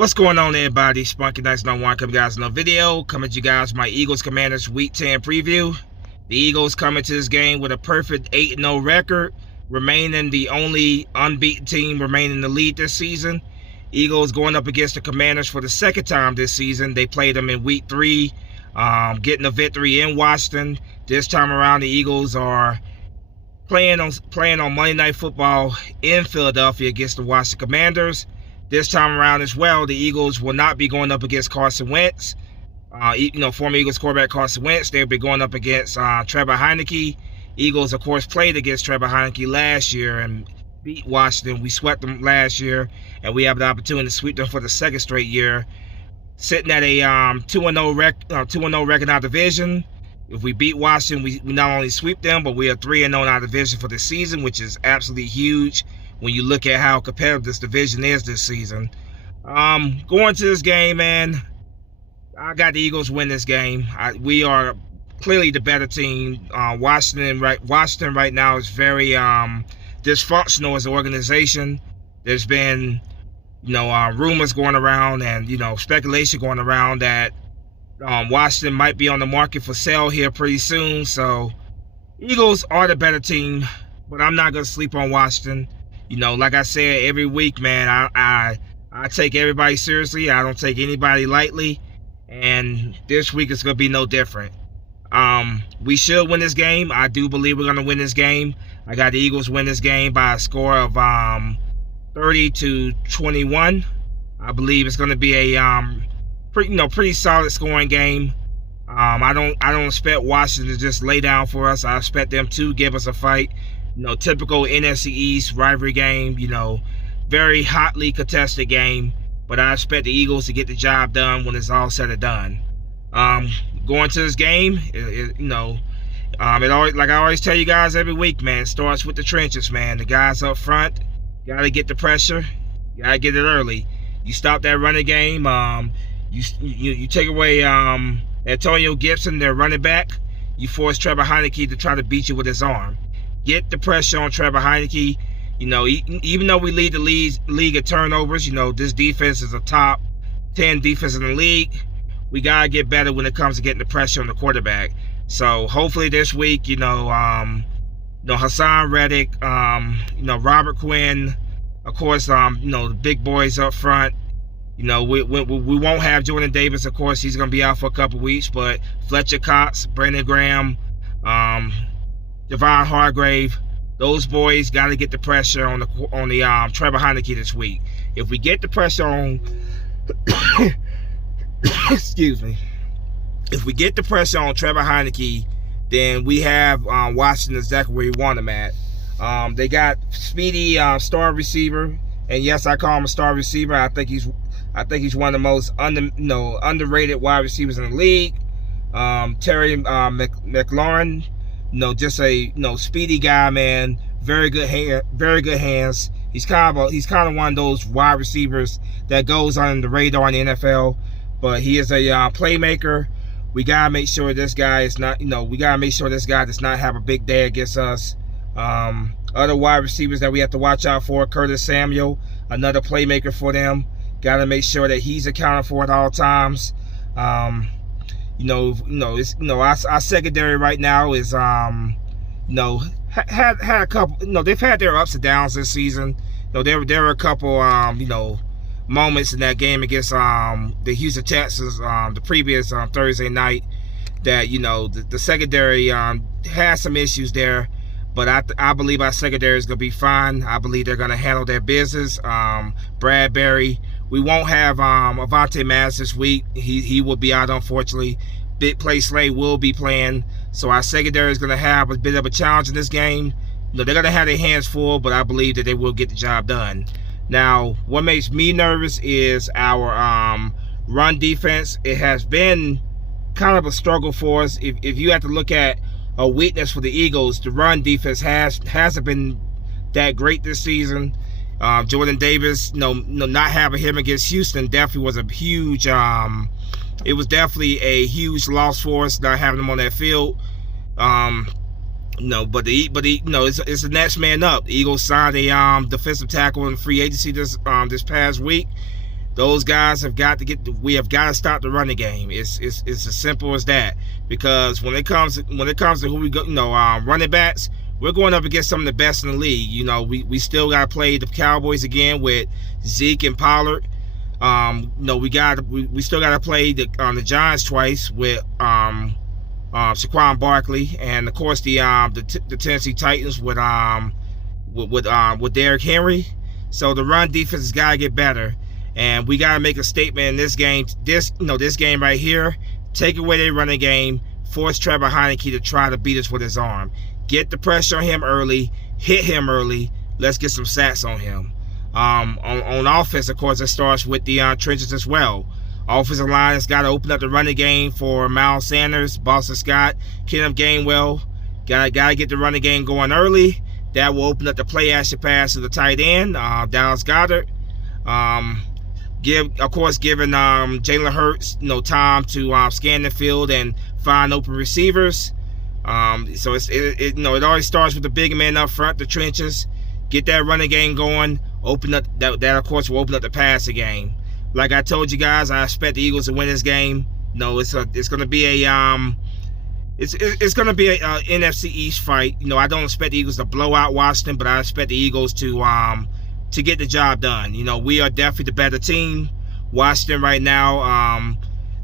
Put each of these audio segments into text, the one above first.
What's going on, everybody? Spunky Nice No One coming guys in a video. Coming to you guys my Eagles Commanders Week 10 preview. The Eagles coming to this game with a perfect 8-0 record, remaining the only unbeaten team remaining in the lead this season. Eagles going up against the Commanders for the second time this season. They played them in Week 3, getting a victory in Washington. This time around, the Eagles are playing on Monday Night Football in Philadelphia against the Washington Commanders. This time around as well, the Eagles will not be going up against Carson Wentz. Former Eagles quarterback Carson Wentz. They'll be going up against Trevor Heineke. Eagles, of course, played against Trevor Heineke last year and beat Washington. We swept them last year, and we have the opportunity to sweep them for the second straight year. Sitting at a 2-0 record in our division. If we beat Washington, we not only sweep them, but we are 3-0 in our division for the season, which is absolutely huge when you look at how competitive this division is this season. Going to this game, man, I got the Eagles win this game. We are clearly the better team. Washington right now is very dysfunctional as an organization. There's been, rumors going around and, speculation going around that Washington might be on the market for sale here pretty soon. So Eagles are the better team, but I'm not going to sleep on Washington. Like I said, every week, man, I take everybody seriously. I don't take anybody lightly. And this week is going to be no different. We should win this game. I do believe we're going to win this game. I got the Eagles win this game by a score of 30-21. I believe it's going to be a pretty solid scoring game. I don't expect Washington to just lay down for us. I expect them to give us a fight. Typical NFC East rivalry game, very hotly contested game. But I expect the Eagles to get the job done when it's all said and done. Going to this game, it always, like I always tell you guys every week, man, it starts with the trenches, man. The guys up front, got to get the pressure, got to get it early. You stop that running game, you take away Antonio Gibson, their running back. You force Trevor Heineke to try to beat you with his arm. Get the pressure on Trevor Heineke. Even though we lead the league in turnovers, this defense is a top 10 defense in the league. We got to get better when it comes to getting the pressure on the quarterback. So hopefully this week, Haason Reddick, Robert Quinn, of course, the big boys up front. We won't have Jordan Davis, of course. He's going to be out for a couple weeks. But Fletcher Cox, Brandon Graham, Javon Hargrave, those boys got to get the pressure on the Trevor Heineke this week. If we get the pressure on, excuse me, if we get the pressure on Trevor Heineke, then we have Washington exactly where we want them at. They got speedy star receiver, and yes, I call him a star receiver. I think he's one of the most underrated wide receivers in the league. Terry McLaurin. Just a speedy guy, man. Very good hands. He's kind of one of those wide receivers that goes on the radar in the NFL, but he is a playmaker. We gotta make sure this guy is not, we gotta make sure this guy does not have a big day against us. Other wide receivers that we have to watch out for: Curtis Samuel, another playmaker for them. Gotta make sure that he's accounted for at all times. Our secondary right now is, had a couple, they've had their ups and downs this season. There were a couple, moments in that game against the Houston Texans, the previous Thursday night, that the secondary had some issues there. But I believe our secondary is going to be fine. I believe they're going to handle their business. Bradbury. We won't have Avonte Maddox this week. He will be out, unfortunately. Big Play Slay will be playing. So our secondary is going to have a bit of a challenge in this game. They're going to have their hands full, but I believe that they will get the job done. Now, what makes me nervous is our run defense. It has been kind of a struggle for us. If you have to look at a weakness for the Eagles, the run defense hasn't been that great this season. Jordan Davis, not having him against Houston definitely was a huge, it was definitely a huge loss for us not having him on that field. But it's the next man up. The Eagles signed a defensive tackle in free agency this past week. Those guys have got to get. We have got to stop the running game. It's as simple as that. Because when it comes to who we go, running backs, we're going up against some of the best in the league. We still got to play the Cowboys again with Zeke and Pollard. We still got to play the Giants twice with Saquon Barkley, and of course the Tennessee Titans with Derrick Henry. So the run defense has got to get better, and we got to make a statement in this game. This game right here, take away their running game, force Trevor Heineke to try to beat us with his arm. Get the pressure on him early, hit him early. Let's get some sacks on him. On offense, of course, it starts with the trenches as well. Offensive line has got to open up the running game for Miles Sanders, Boston Scott, Kenneth Gainwell. Got to get the running game going early. That will open up the play action pass to the tight end, Dallas Goedert. Giving Jalen Hurts time to scan the field and find open receivers. So it always starts with the big man up front, the trenches. Get that running game going. Open up that of course will open up the passing game. Like I told you guys, I expect the Eagles to win this game. It's going to be a NFC East fight. I don't expect the Eagles to blow out Washington, but I expect the Eagles to get the job done. We are definitely the better team. Washington right now,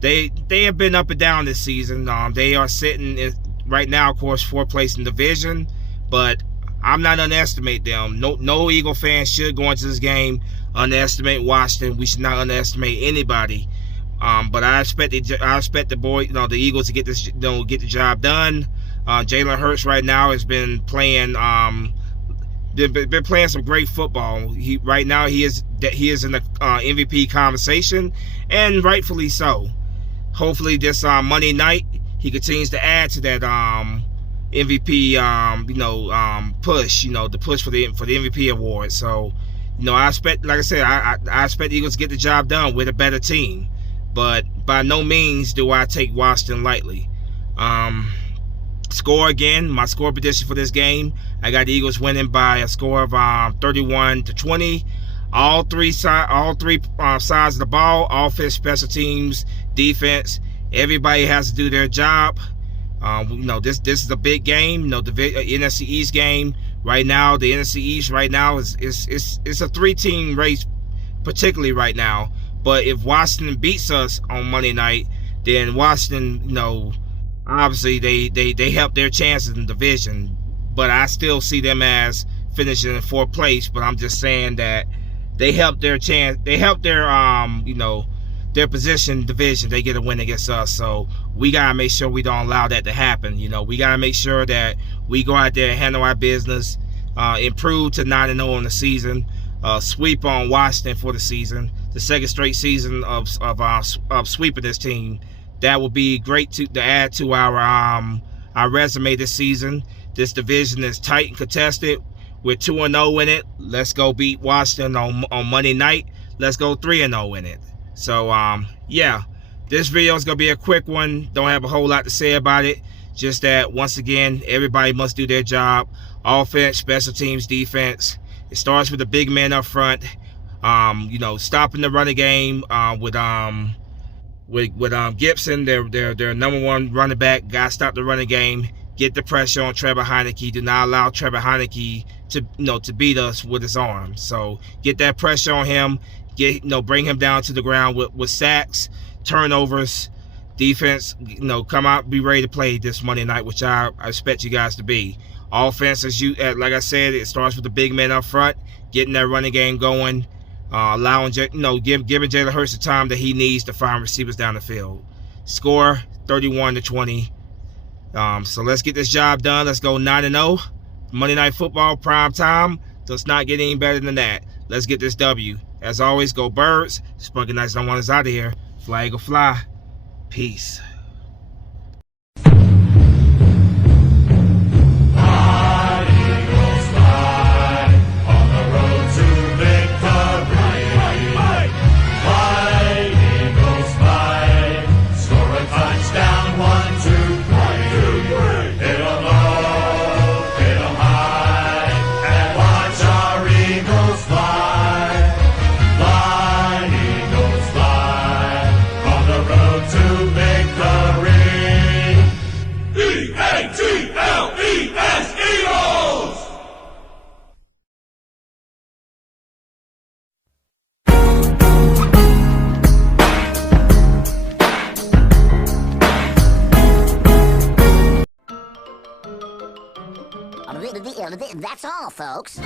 they have been up and down this season. They are sitting right now, of course, 4th place in the division, but I'm not underestimating them. No Eagle fan should go into this game underestimate Washington. We should not underestimate anybody. But I expect the Eagles to get this, get the job done. Jalen Hurts right now has been playing, been playing some great football. He is in the MVP conversation, and rightfully so. Hopefully this Monday night he continues to add to that MVP push, the push for the MVP award. So, I expect, like I said, I expect the Eagles to get the job done with a better team. But by no means do I take Washington lightly. Score again, my score prediction for this game, I got the Eagles winning by a score of 31-20. All three sides of the ball, offense, special teams, defense, everybody has to do their job. This is a big game. The NFC East game right now. The NFC East right now is a 3-team race, particularly right now. But if Washington beats us on Monday night, then Washington, obviously they help their chances in the division. But I still see them as finishing in 4th place. But I'm just saying that they help their chance. They help their their position division. They get a win against us. So we gotta make sure we don't allow that to happen. We gotta make sure that we go out there and handle our business, improve to 9-0 on the season, sweep on Washington for the season. The 2nd straight season of sweeping this team. That will be great to add to our resume this season. This division is tight and contested. We're 2-0 in it. Let's go beat Washington on Monday night. Let's go 3-0 in it. So yeah, this video is gonna be a quick one. Don't have a whole lot to say about it. Just that once again, everybody must do their job. Offense, special teams, defense. It starts with the big man up front. Stopping the running game with Gibson, their #1 running back. Got to stop the running game. Get the pressure on Trevor Heineke. Do not allow Trevor Heineke to beat us with his arm. So get that pressure on him. Bring him down to the ground with sacks, turnovers. Defense, come out, be ready to play this Monday night, which I expect you guys to be. Offense, like I said, it starts with the big man up front, getting that running game going. Allowing giving Jalen Hurts the time that he needs to find receivers down the field. Score 31-20. So let's get this job done. Let's go 9-0. Monday Night Football prime time. Does not get any better than that. Let's get this W. As always, go Birds. Spunky Nights don't want us out of here. Fly Eagle Fly. Peace. Fly, Eagles That's all, folks.